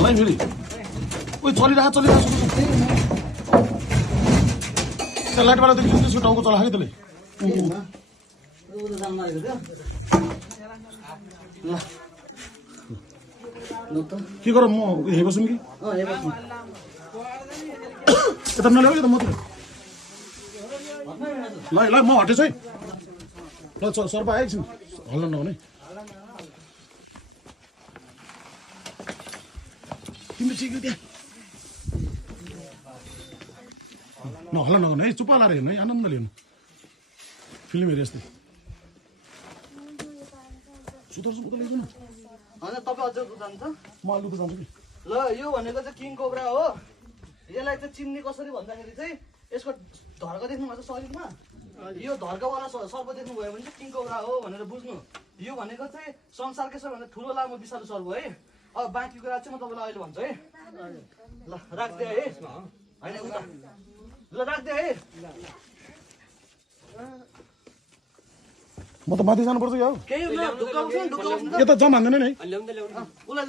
मलाई फेरि ओइ चलिरहेको त्यो लाइटबाट त त्यसको टाउको चलाएको कि त्यसले के गर म हेर्नु बसौँ कि यता नल्याऊ कि त मात्रै ल ल म हटेछु है ल सर्पा एकछिन हल्न नहुने तिम्रो चिक्यो त्यहाँ नहल्ला नगर्नु है चुप्पा लाएर हेर्नु है आनन्दले हेर्नु फिल्म हेरे जस्तै सुधार्छु उता ल्याइदिनु होइन तपाईँ अझ जान्छ म लुगा जान्छु कि ल यो भनेको चाहिँ किङ कोब्रा हो यसलाई चाहिँ चिन्ने कसरी भन्दाखेरि चाहिँ यसको धर्का देख्नुभएको छ शरीरमा यो धर्कावाला सर्प देख्नुभयो भने चाहिँ किङ कोब्रा हो भनेर बुझ्नु यो भनेको चाहिँ संसारकै सबैभन्दा ठुलो लामो विषालु सर्प है अब बाँकी कुरा चाहिँ म तपाईँलाई अहिले भन्छु है ल राख्दै है होइन उता ल राख्दै है म त माथि जानुपर्छ क्या केही ढुक्काउँछ नि यता जम हान्दैन नि है उसलाई